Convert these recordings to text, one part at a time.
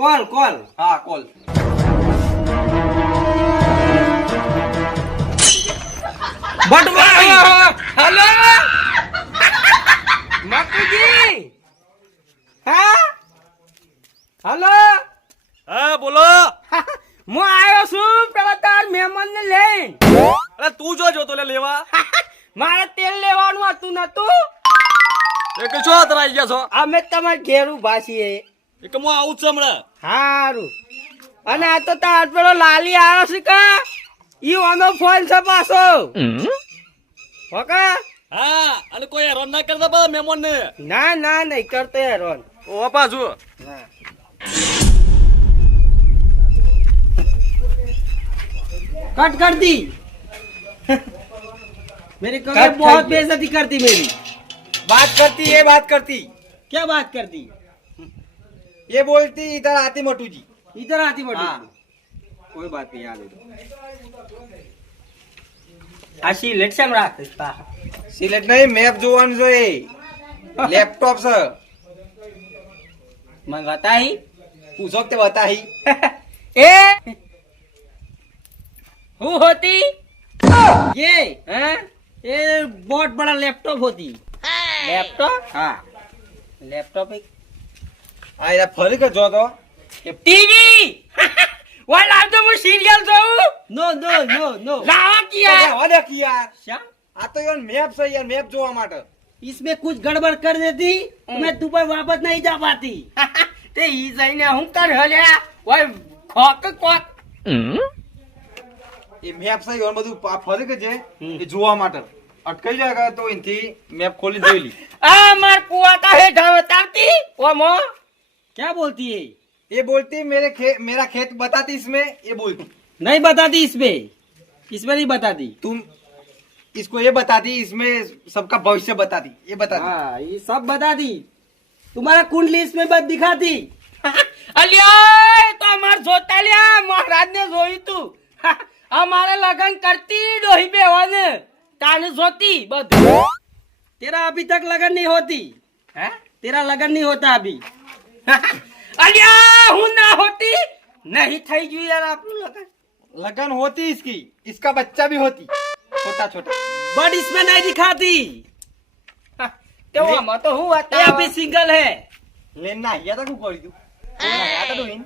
Call call હા call બટવાઈ hello મકુજી હા hello હા બોલો હું આવ્યો છું પેલા તાર મહેમાન ને લઈને અરે તું જો તો લેવા મારે તેલ લેવાનું હતું નતું એ કે છો તરાઈ ગયા છો અમે તમારે ઘેરું ભાસીએ એ કે હું આવું છું હમણાં હારું અને આ તો તાર પેલો લાલી આવ્યો છે કા ઈ ઓનો ફોન છે પાછો ઓકે હા અને કોઈ હેરાન ના કરતા બા મહેમાન ને ના ના નહીં કરતો હેરોન ઓ પાછું कट कर दी मेरी कमर बहुत बेइज्जती करती मेरी बात करती ये बात करती क्या बात करती ये बोलती इधर आती मोटू जी इधर आती मोटी हाँ। कोई बात नहीं आने दो आशी लेट से રાખતા सिलेक्ट नहीं मैप જોવાનું છે લેપટોપ છે मैं बताई પૂછો કે બતાહી ए हूँ होती ये हैं ये बहुत बड़ा लैपटॉप होती लैपटॉप हाँ लैपटॉप एक આ એના ફરી કે જો તો टीवी वो लाव तो मैं सीरियल જોઉં नो नो नो नो लावा किया હવે દેખ યાર क्या આ તો યાર મેપ છે યાર મેપ જોવા માટે इसमें कुछ गड़बड़ कर देती तो मैं दुबई वापस नहीं जा पाती ते ई जाइने હું કર હલ્યા ઓય ખોક કોક એ મેપ છે યાર બધું ફરી કે છે એ જોવા માટે અટકાઈ જાય તો એનથી મેપ ખોલી જોઈ લી आ मार कुआ का है ढवताती ओ मो क्या बोलती है ये बोलती मेरा खेत बताती इसमें ये बोलती नहीं बताती इसमें नहीं बताती तुम इसको ये बताती इसमें सबका भविष्य बताती ये बताती हाँ ये सब बताती तुम्हारा कुंडली इसमें बस दिखाती अलिया तो हमार जोता लिया महाराज ने जोई तू हमारे लगन करती डोही पे होने ताने जोती बस तेरा अभी तक लगन नहीं होती है तेरा लगन नहीं होता अभी अलिया हूं ना होती नहीं થઈ ગયું યાર આપણું लगन लगन होती इसकी इसका बच्चा भी होती छोटा छोटा बट इसमें नहीं दिखाती तो हम तो हूं ये अभी सिंगल है लेना या तो कोई दू लेना या तो इन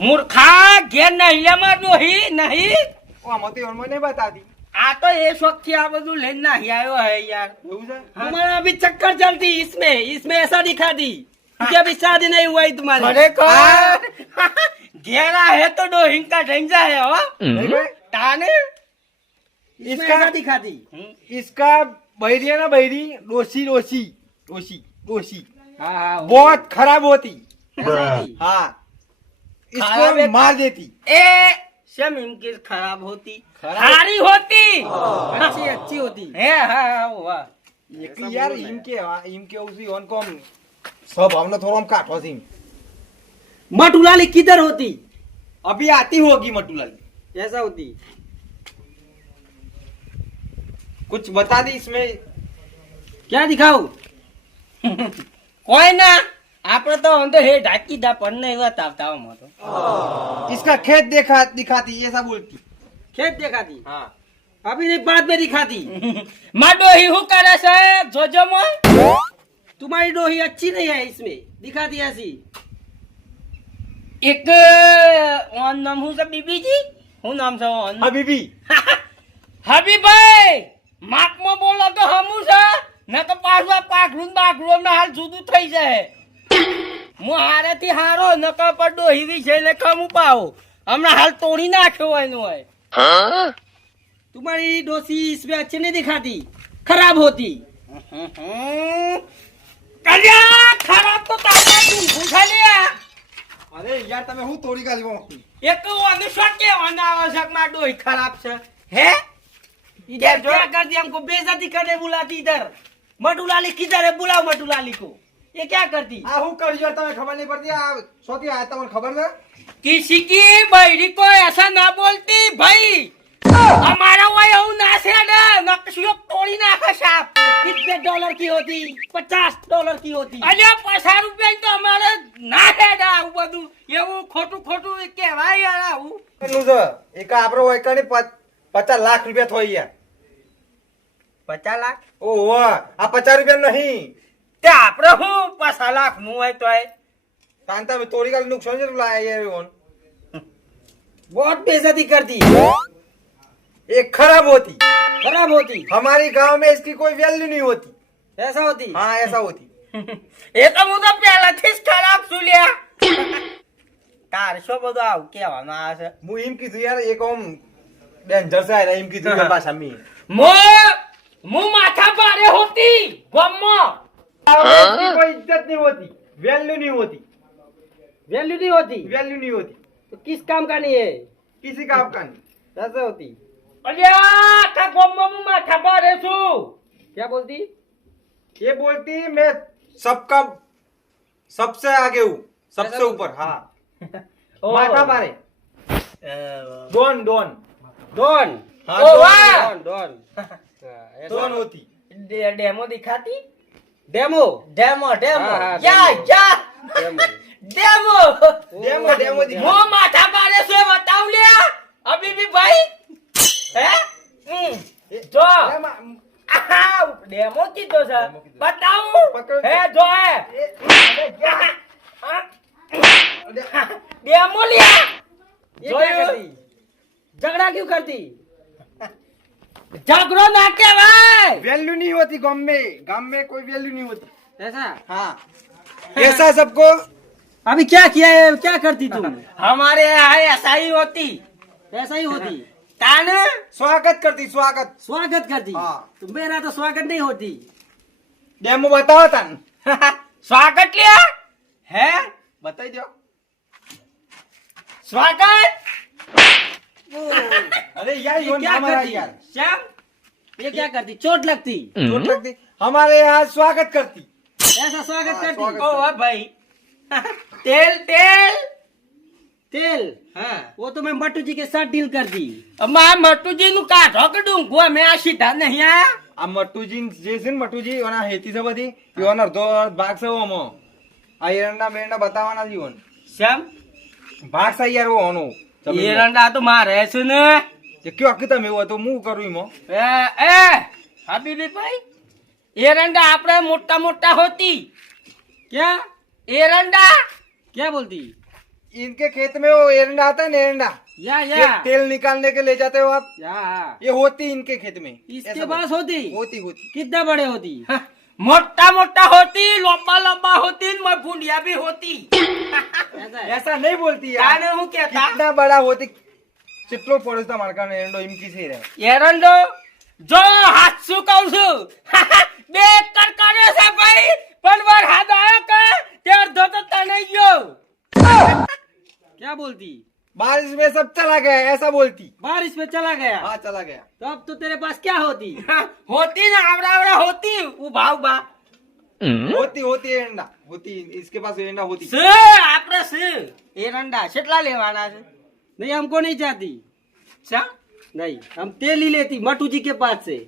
मूर्खा घेर नहीं ले मार नहीं नहीं ओ हम तो उनको नहीं बताती आ तो ये शौक थी आ બધું લેન नहीं आयो है यार એવું છે तुम्हारा अभी चक्कर चलती इसमें ऐसा दिखा दी कि अभी शादी नहीं हुआ है तुम्हारी अरे कौन? घेरा है तो दो हिंका ढंजा है हो नहीं भाई ताने इसमें इसका- ऐसा दिखा दी इसका बहरी है ना बहरी डोसी डोसी डोसी डोसी हाँ हाँ बहुत खराब होती ऐसा थी। हाँ खराब है- इसको मार देती ए शम इनकी खराब होती खराब- खारी होती अच्छी अच्छी होती है हाँ वाह एक यार इनके उसी उनको हम सब हमने थोड़ा हम काटो सी मटुलाली किधर होती अभी आती होगी मटूलाल ऐसा होती कुछ बता दी इसमें क्या दिखाऊं कोई ना આપણે તો અંદર હે ઢાકી દા પણ નહીં બતાવતા હું તો इसका खेत दिखाती ऐसा बोलती ખેત દેખાતી हाँ अभी नहीं बाद में दिखाती मां डोही हूं करे से जोजो मो तुम्हारी डोही अच्छी नहीं है इसमें दिखाती ऐसी एक वन नाम हूं से बीबी जी हूं नाम से वन हबीबी હબીભાઈ માપમાં બોલો તો હમું છે ન તો પાછું પાખલું બાખલું ના હાલ જુદું થઈ જાય હું હારેથી હારો ન તો પડો હીવી છે ને કમું પાવો હમણાં હાલ તોડી નાખ્યો હોય નો હોય तुम्हारी डोसी इसमें अच्छी नहीं दिखाती खराब होती कल्याण खराब तो ताका तू पूछा लिया अरे यार તમે હું તોડી કાઢ્યો एक अनुसार के अनावश्यक में डोही खराब से है इधर क्या कर दिया हमको बेइज्जती करने बुलाती इधर मटुलाली किधर है बुलाओ मटुलाली को ये क्या करती આ હું કર્યો તમે ખબર નહીં પડતી આ સોથી આ તમને ખબર છે किसी की बहरी को ऐसा ना बोलती भाई हमारा वो ना से नक्शियों तोड़ी ना का साहब कितने डॉलर की होती? $50 की होती। अल्યા 50 રૂપિયા તો અમારે ના હેડા આવું બધું એવું ખોટું ખોટું કહેવાય યાર આવું. કેટલું છે એક આપણો વૈકાની 50 લાખ રૂપિયા થઈ યાર 50 લાખ? ઓહો આ 50 રૂપિયા નહીં તે આપણે હું 50 લાખ નું હોય તોય કાંતા થોડી કાલ નુકસાન જરૂર લાયા યાર ઓન बहुत बेइज्जती कर दी. ये खराब होती खराब होती. हमारी गांव में इसकी कोई वैल्यू नहीं होती ऐसा होती. हाँ ऐसा होती એ તો હું તો પહેલાથી જ ખરાબ છું લ્યા. તાર શું બધું આવું કહેવાનું આવે છે? હું એમ કીધું યાર એક ઓમ ડેન્જર છે યાર એમ કીધું યાર પાછા મી હું માથા ભારે હોતી ગમમાં. इसकी कोई इज्जत नहीं होती वैल्यू नहीं होती वैल्यू नहीं होती. वैल्यू नहीं होती तो किस काम का नहीं है? किसी काम का नहीं ऐसा होती. अलिया का गमમાં હું માથા ભારે છું. क्या बोलती? ये बोलती मैं सबका सबसे आगे हूँ सबसे ऊपर हाँ माथा मारे डॉन डॉन डॉन. हाँ, ओ डॉन, वाह डॉन. डॉन होती डेमो दिखाती. डेमो डेमो डेमो हाँ, या या डेमो डेमो डेमो डेमो दिखा वो माथा मारे से बताऊ लिया अभी भी भाई है जो डेमो की तो सर बताऊ पकड़ो। है जो है डेमो लिया. ये क्या करती? झगड़ा क्यों करती? झगड़ो ना के भाई. वैल्यू नहीं होती गांव में कोई वैल्यू नहीं होती ऐसा हाँ ऐसा सबको अभी क्या किया है? क्या करती तुम? हमारे यहाँ ऐसा ही होती. ऐसा ही होती. ताने स्वागत करती स्वागत स्वागत करती. हाँ. तो मेरा तो स्वागत नहीं होती. डेमो बताओ तन स्वागत लिया है. बताई दो स्वागत. अरे यार ये क्या हमारा करती? यार श्याम ये क्या करती? चोट लगती. चोट लगती हमारे यहाँ स्वागत करती ऐसा स्वागत हाँ, करती. स्वागत ओ वाह भाई. तेल तेल तेल. हाँ वो तो मैं मट्टू जी के साथ डील करती. मैं मट्टू जी नु काढो के डूंगो मैं आ सीधा नहीं आया. આ મટુજી જે છે ને મટુજી ઓના હેતી છે બધી ઈઓનો અડધો ભાગ છે ઓમો આ એરંડા બેરંડા બતાવવાના છે ઈવન श्याम ભાગ છે યાર ઓનો એરંડા તો મારે છે ને. તે કયો કે તમે એવો તો હું કરું ઈમો ए हबीबी भाई एरंडा आपरे मोटा मोटा होती. क्या एरंडा? क्या बोलती? इनके खेत में वो एरंडा आता है ना एरंडा या तेल निकालने के ले जाते हो आप या ये होती इनके खेत में इसके ऐसा पास होती. होती होती कितना बड़े होती? मोटा मोटा होती लंबा लंबा होती भूंडिया भी होती. ऐसा नहीं बोलती यार ताने हूँ कहता कितना बड़ा होती चित्रो पड़ोस था मारका ने एरंडो इनकी से रहे एरंडो जो हाथ सु कहूं છું બેકર કરે છે ભાઈ પણ વાર હાથ આયો કે તેર ધો તો તને ગયો. क्या बोलती? बारिश में सब चला गया ऐसा बोलती बारिश में चला गया. हाँ चला गया तो अब तो तेरे पास क्या होती? होती ना आवड़ा आवड़ा होती उभा उभा होती होती एरंडा होती इसके पास एरंडा होती स आपरे स एरंडा કેટલા લેવાના છે? नहीं हमको नहीं चाहती. क्या? नहीं हम तेल ही लेती मटू जी के पास से.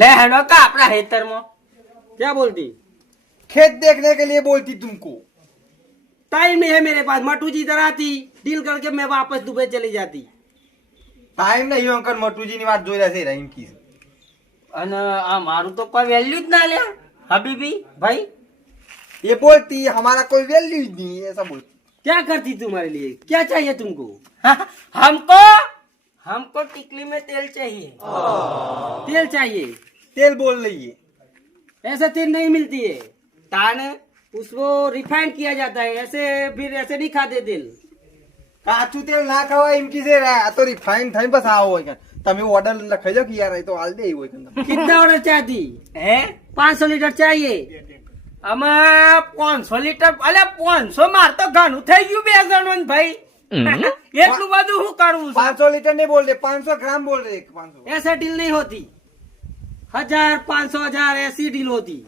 ले हनो का अपना हेतर में. क्या बोलती? खेत देखने के लिए बोलती तुमको टाइम नहीं है मेरे पास. मटू जी इधर आती डील करके मैं वापस दुबई चली जाती. टाइम नहीं अंकल मटूजी ની વાત જોઈ રહ્યા છે ઇનકી અને આ મારું તો કોઈ વેલ્યુ જ ના લે હબીબી ભાઈ. ये बोलती हमारा कोई वैल्यू ही नहीं है ऐसा बोलती क्या करती तुम्हारे लिए? क्या चाहिए तुमको? हमको हमको टिकली में तेल चाहिए. तेल चाहिए. तेल बोल रही है ऐसा तेल नहीं मिलती है. तान उसको रिफाइंड किया जाता है. ऐसे फिर ऐसे नहीं खाते तेल. કાચું તેલ ના ખવાય ઇનકી से रहा આ તો રિફાઇન થઈ બસ આવો હોય કે તમે ઓર્ડર લખાઈ દો કે યાર એ તો હાલ દે હોય કે कितना ऑर्डर चाहती है? 500 लीटर चाहिए. અમે 500 लीटर અલે 500 માર તો ઘણું થઈ ગયું બે જણોને ભાઈ. એટલું બધું હું કરવું છે? 500 लीटर नहीं बोल रहे 500 ग्राम बोल रहे 500 ऐसा डील नहीं होती. 1000 500 1000 ऐसी डील होती.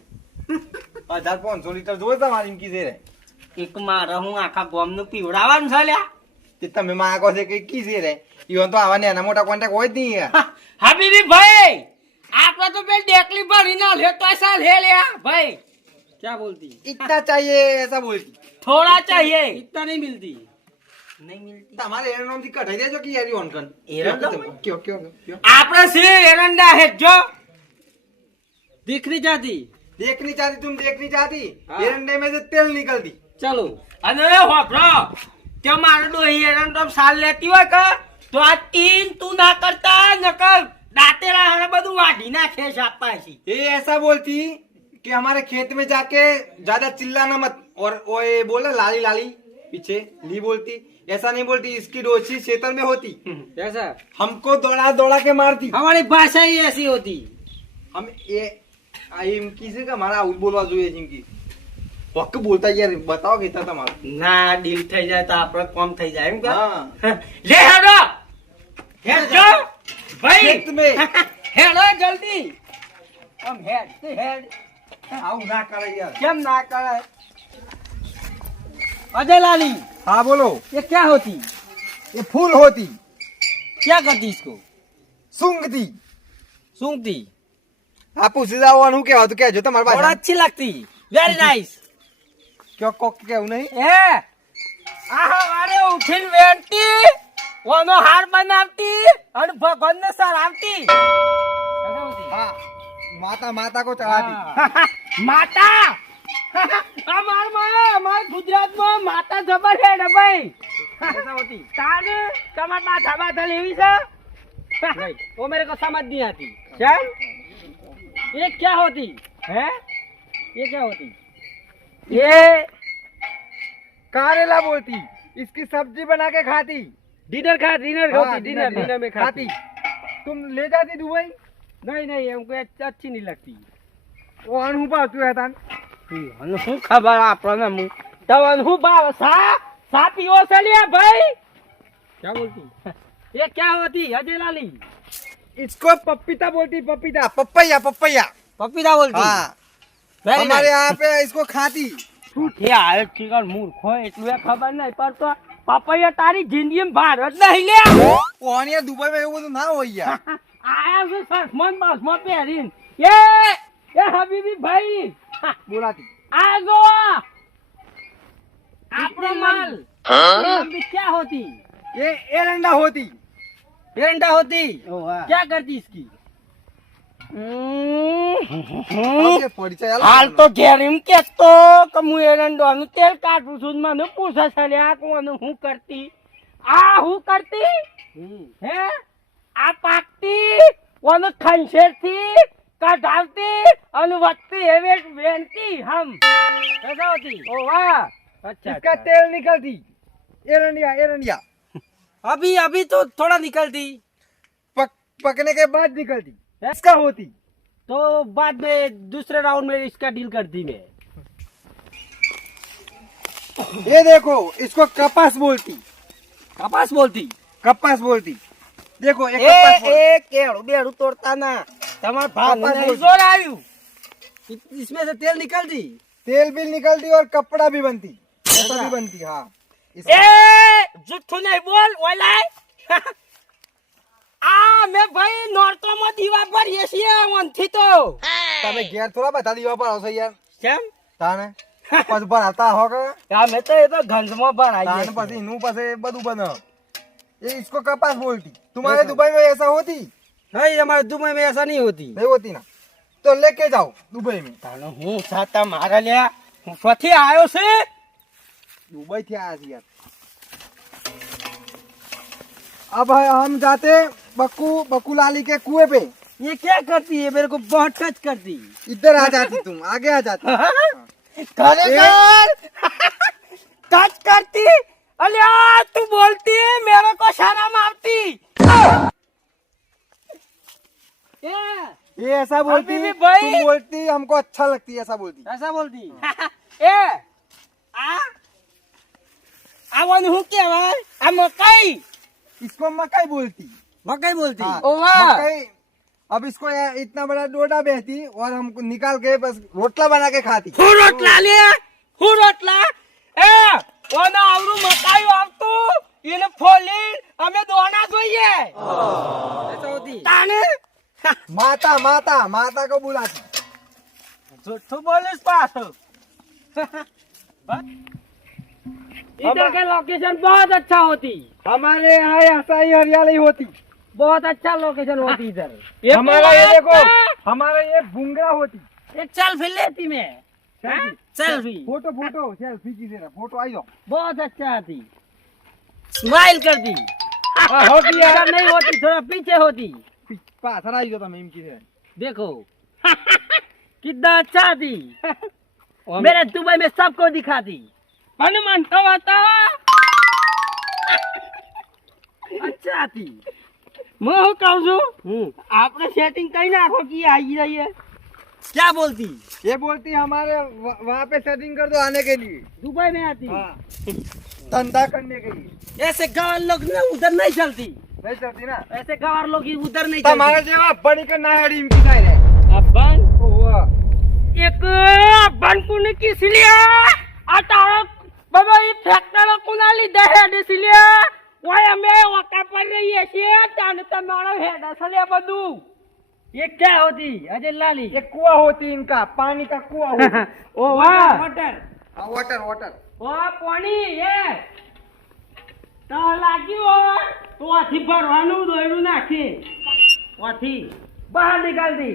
1500 लीटर જોવે તમારી ઇનકી से रहा એક મારે હું આખા ગામનું પીવડાવવાનું છે લ્યા. તે તમે માગો છે કે કી से रहा ઈવન તો આવા નાના મોટા કોન્ટેક્ટ હોય જ નહીં યાર હબીબી ભાઈ આપણે તો પેલી ડેકલી ભરી ના લે તો સાલ હે લે ભાઈ क्या बोलती इतना चाहिए ऐसा बोलती थोड़ा चाहिए इतना नहीं मिलती नहीं मिलती તમારે એરંડો થી કઢાઈ દેજો કે યારી ઓન કર એરંડો? क्यों આપણે સે એરંડા હે જો दिखनी जाती देखनी चाहती तुम देखनी चाहती हाँ। एरंडे में से तेल निकलती चलो અને હોભરો કે મારો ડોહી એરંડો સાલ લેતી હોય કે તો આ તીન તું ના કરતા નકર દાંતેરા હણે બધું વાઢી નાખે છે આપા છે ये ऐसा बोलती कि हमारे खेत में जाके ज्यादा चिल्लाना मत और वो ये बोला लाली लाली पीछे ली बोलती ऐसा नहीं बोलती इसकी डोची क्षेत्र में होती ऐसा हमको दौड़ा दौड़ा के मारती हमारी भाषा ही ऐसी होती हम ये इनकी से का हमारा आउट बोलवा જોઈએ जिनकी वक्त बोलता यार बताओ कहता તમારું ના ડીલ થઈ જાય તો આપણે કોમ થઈ જાય એમ કે हाँ લે હેડો હેડો ભાઈ खेत में હેડો જલ્દી આમ હેડ તે હેડ આવું ના કરે यार કેમ ના કરે अजय लाली हाँ बोलो ये क्या होती ये फूल होती क्या करती इसको सूंघती सूंघती आप पूछ जाओ હું કેવા તો કહેજો તમારી और પાસે अच्छी लगती वेरी नाइस ક્યો કોક કેવું નહીં ए આહા વારે ઉઠીને વેણતી ઓનો હાર બનાવતી અને ભગવાનને સરાવતી ऐसा होती हाँ माता माता को चढ़ाती માતા અમાર ગુજરાતમાં માતા જબર છે ને ભાઈ ऐसा होती તારે તમાર માથા બાથા લેવી છે नहीं वो मेरे को समझ नहीं आती क्या ये क्या होती है ये क्या होती ये कारेला बोलती इसकी सब्जी बना के खाती डिनर हाँ, होती डिनर डिनर में खाती तुम ले जाती दुबई नहीं नहीं हमको अच्छी नहीं लगती वो अनहु पावતું હતા અને શું ખબર આપણને હું તવન હું ભાવ સા પીવો છે લે ભાઈ क्या बोलती ये क्या होती अजय लाली इसको पपीता बोलती पपीता पपैया पपैया पपीता बोलती हाँ Very हमारे nice. यहाँ पे इसको खाती શું છે આ ચીકર મૂર્ખો એટલું એ ખબર નહીં પડતો પપૈયા તારી જિંદગીમાં ભારત નહીં લે ઓહન યાર દુબઈ માં એવું બધું ના હોય યાર આયા છે સરસમન બાસમાં પહેરીને એ હબીબી ભાઈ બોલાતી આ જો આપણો માલ ये क्या होती ये एरंडा होती एरंडा होती हाँ। क्या करती इसकी ઓકે, પરિચય આલો. હાલ તો ઘેર એમ કેતો કે હું એરંડાનું તેલ કાઢું છું ને મને પૂછે છે લે આ કોનું હું કરતી આ હું કરતી હે આ પાકતી ઓનો ખંશેરથી કઢાવતી અને વચ્ચે એવે વેનતી હમ ऐसा होती ओ वाह अच्छा इसका तेल निकलती एरंडिया एरंडिया अभी अभी तो थोड़ा निकलती पकने के बाद निकलती इसका होती तो बाद में दूसरे राउंड में इसका डील करती मैं ये देखो इसको कपास बोलती कपास बोलती कपास बोलती देखो एक ए कपास बोलती। ए केड़ू बेड़ू तोड़ता ना તમાર ભાન કપાસ નહીં બોલતી। જોર આવ્યું इसमें से तेल निकलती तेल भी निकलती और कपड़ा भी बनती ऐसा भी बनती हाँ ए જુઠ્ઠું નહીં બોલ ઓલાય આ મે ભાઈ નોરતો માં દીવા પર એસી વંથી તો તમે ઘેર થોડા બતા દીવા પર આવશે યાર કેમ તાને પછી ભરાતા હો કે આ મે તો એ તો ગંજમાં ભરાઈ તાને જાય પછી નું પછી બધું બને ये इसको कपास बोलती तुम्हारे दुबई में ऐसा होती नहीं हमारे दुबई में ऐसा नहीं होती नहीं होती ना तो लेके जाओ दुबई में તાનો હું સાતા મારા લ્યા હું સ્વથી આવ્યો છે दुबई थे आज यार अब हम जाते बक्कू लाली के कुएं पे ये क्या करती है मेरे को बहुत टच करती इधर आ जाती तुम आगे आ जाती खरेखर टच करती अलिया तू बोलती है मेरे को शर्म आती ये ऐसा बोलती अभी भी भाई। तुम बोलती हमको अच्छा लगती ऐसा बोलती ऐसा बोलती ए आ वन हूँ क्या भाई आ मकई इसको मकई बोलती मकई बोलती हाँ, ओ वाह मकई अब इसको इतना बड़ा डोडा बेचती और हमको निकाल के बस रोटला बना के खाती હું રોટલા લે હું રોટલા એ ઓના આવરું મકાઈ આવતું એને ફોલી અમે દોણા જોઈએ ऐसा होती તાને माता माता माता को बुलाती। झूठ बोलिस पास इधर का लोकेशन बहुत अच्छा होती, हमारे यहाँ ऐसा ही हरियाली होती। बहुत अच्छा लोकेशन होती इधर। हमारा ये देखो, हमारा ये भूंगरा होती। एक सेल्फी लेती मैं, सेल्फी फोटो फोटो सेल्फी की जरा फोटो आई जाओ। बहुत अच्छा आती, स्माइल करती। होती है। इधर नहीं होती, थोड़ा पीछे होती। पास आई जाओ तुम इनकी से। देखो कितना अच्छा आती। मेरे दुबई में सबको दिखाती। हनुमान तो अच्छा आती। मैं हूँ कहूँ છું आपने सेटिंग कहीं ना आखो की आई रही है। क्या बोलती? ये बोलती हमारे वहाँ पे सेटिंग कर दो आने के लिए। दुबई में आती। हाँ, धंधा करने के लिए। ऐसे गवार लोग ना उधर नहीं चलती। नहीं चलती ना। ऐसे गवार लोग ही उधर नहीं हमारा चलती। जवाब बड़ी का नाहरी इनकी साइड है। अब्बन एक अब्बन कुने किस लिए अटारक बाबा ये फैक्टर कुनाली दहे दिसलिए वही हमें वका पर रही है ये तान तमारा हेड असलिए बदू। ये क्या होती अजय लाली? ये कुआं होती इनका, पानी का कुआं होती। ओ वाह वाटर हाँ, वाटर वाटर। ओ पानी ये तो लागी हो तो अथी भरवानु दोयरु नाखी अथी बाहर निकाल दी।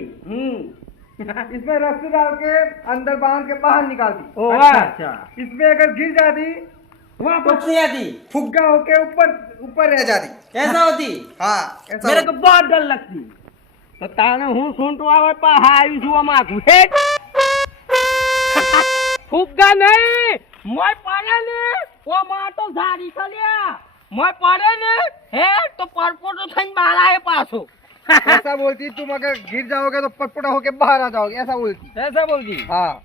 इसमें रस्सी डाल के अंदर बांध के बाहर निकाल दी। ओ अच्छा। इसमें अगर गिर जाती वहाँ कुछ नहीं आती, फुग्गा होके ऊपर ऊपर रह जाती। ऐसा होती। हाँ ऐसा मेरे को बहुत डर लगती। तो ताने हूँ सुन तो आवे पर हाई जुआ माखू है फुग्गा नहीं मैं पाले ने वो माँ तो झाड़ी खलिया मैं पाले ने है तो परपो तो थन बाहर आए पासो। ऐसा बोलती तुम अगर गिर जाओगे तो पटपटा होके बाहर आ जाओगे, ऐसा बोलती। ऐसा बोलती। हाँ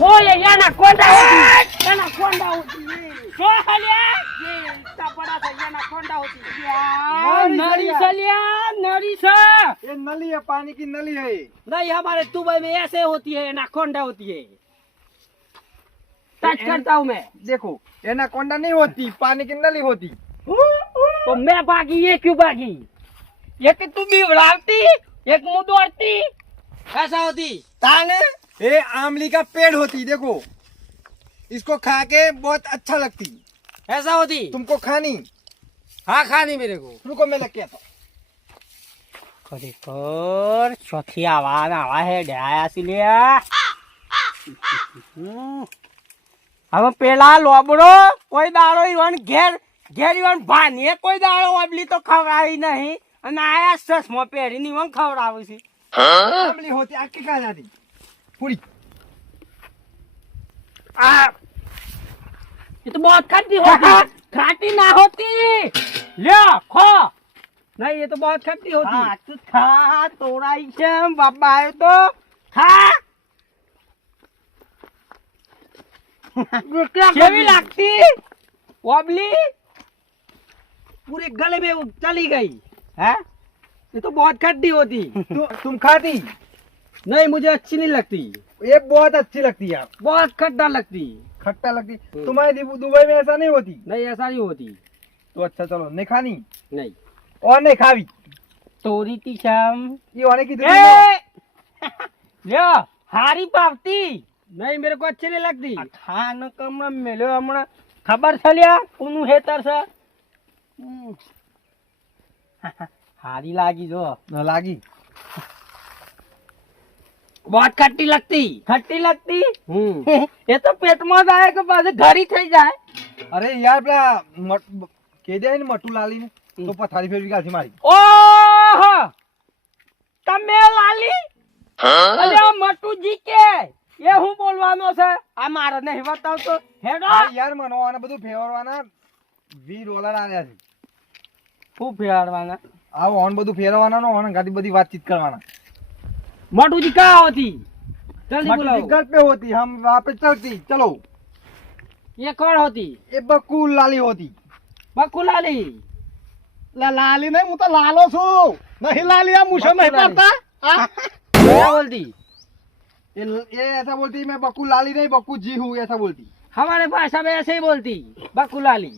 वो ये ना कोंडा होती, ना कोंडा होती। तो खलिया ये इतना बड़ा सा ये ना कोंडा होती। नरी सलिया नरी सा ये नली है, पानी की नली है। नहीं हमारे दुबई में ऐसे होती है एनाकोंडा होती है। टच करता हूँ मैं। देखो एनाकोंडा नहीं होती, पानी की नली होती। तो मैं भागी ये क्यों भागी? एक तू भी उड़ाती एक मुंह दौड़ती ऐसा होती। ताने ये आमली का पेड़ होती, देखो इसको खा के बहुत अच्छा लगती। ऐसा होती। तुमको खानी? हाँ खानी मेरे को। रुको मैं लग के आता हूँ। खरेखर ચોથી આવા હે ડાયા સિલિયા હવે પેલા લોબડો કોઈ દાડો ઈવન ઘેર ઘેર ઈવન ભાનીએ કોઈ દાડો ઓબલી તો ખવડાવી નહીં અને આયા ચશ્મો પહેરીને ઈવન ખવડાવે છે। आमली होती आके कहाँ जाती? पूरी ये तो बहुत खट्टी होती। खाटी ना होती। ले खो नहीं ये तो बहुत खट्टी होती। हाँ तू खा तोड़ा इसे बाबा आए तो खा केवी लगती वबली पूरे गले में चली गई है। ये तो बहुत खट्टी होती। तुम खाती? नहीं मुझे अच्छी नहीं लगती, ये बहुत अच्छी लगती है। बहुत खट्टा लगती। खट्टा लगती। तुम्हारे दुबई में ऐसा नहीं होती? नहीं ऐसा नहीं होती। तो अच्छा चलो नहीं खानी नहीं और नहीं खावी तोरी तीसम ये होने की लो हारी पावती नहीं मेरे को अच्छी नहीं लगती। खान कम मिलो हमने खबर चलिया उनु हेतर से हारी लागी जो न लागी। बहुत खट्टी लगती। खट्टी लगती ये तो पेट में जाए के बाद घर ही થઈ જાય। अरे यार पेला के दे मटू लाली ने तो पथारी फेरवी गाली मारी। ओहो તમે લાલી અરે મટુજી કે એ હું બોલવાનો છે આ મારે નહીં બતાવતો હેડો। अरे यार मनवाना બધું ફેરવાના $20 આલ્યા છે। હું ફેરવાના આ ઓન બધું ફેરવાના નો ઓન ગાડી બધી વાતચીત કરવાના। મટુજી કા હોતી જલ્દી मटू બોલાવો। घर पे होती, हम वहाँ पे चलती। चलो ये कौन होती? ये बकुल लाली होती। બકુ લાલી लाली नहीं मुझे लालो छू नहीं लालिया मुझे नहीं पता। क्या बोलती? ये ऐसा बोलती मैं बकुल लाली नहीं बकू जी हूँ ऐसा बोलती। हमारे भाषा में ऐसे ही बोलती बकु लाली।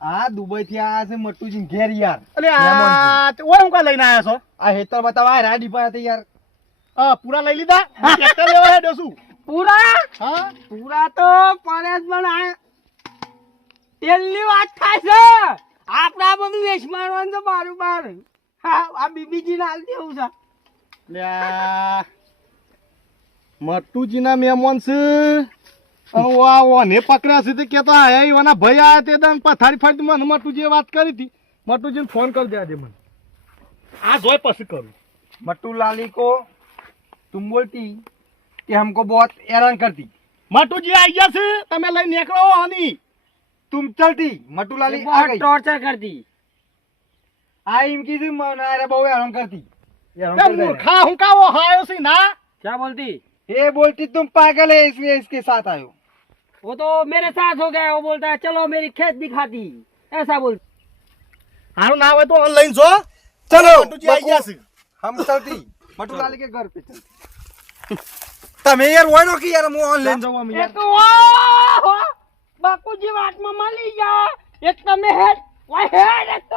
આ દુબઈ થી આયા છે મટુજી ઘેર યાર. અલે આ તે ઓય હું કા લઈને આયા છો? આ હેતર બતાવા રાડી પાસે તે યાર. હા પૂરા લઈ લીધા? ટ્રેક્ટર લેવા હેડો છું. પૂરા હા પૂરા તો પડે જ પણ આ તેલની વાત થાય છે. આપડા બધું વેચ મારવાનું છે બારોબાર. હા આ બીબીજી ના હાલ દેવું છે. લે આ મટુજીના મહેમાન છે અને વા ઓને પકડ્યા છે તે કેતા આયા ઈવાના ભાઈ આયા તે દન પથારી ફાડી મને મટુજીએ વાત કરી હતી. મટુજીને ફોન કરી દેજે મને. આ જોઈ પછી કરું. मट्टू लाली को तुम बोलती कि हमको बहुत हैरान करती. મટુજી આઈ ગયા છે તમે લઈ નીકળો આની. तुम चलती मट्टू लाली आ बहुत गई. टॉर्चर करती. आ इनकी थी मनारे बहु हैरान करती. हैरान તે कर दे रहे. મૂર્ખા હું કાવો હાયો છે ના? क्या बोलती? ये बोलती तुम पागल है इसलिए इसके साथ आए हो. वो तो मेरे साथ हो गया. वो बोलता है चलो मेरी खेत दिखाती. ऐसा बोलती. હારું ના હોય તો ઓનલાઈન જો. चलो મટુજી આઈ ગયા છે. हम चलती मट्टू लाली के घर पे चलती. તમે યાર હોય નો કે યાર હું ઓનલાઈન જવા મે एक वाह बापूजी वाट में मली जा. एक તમે હેડ વાય હેડ એક તો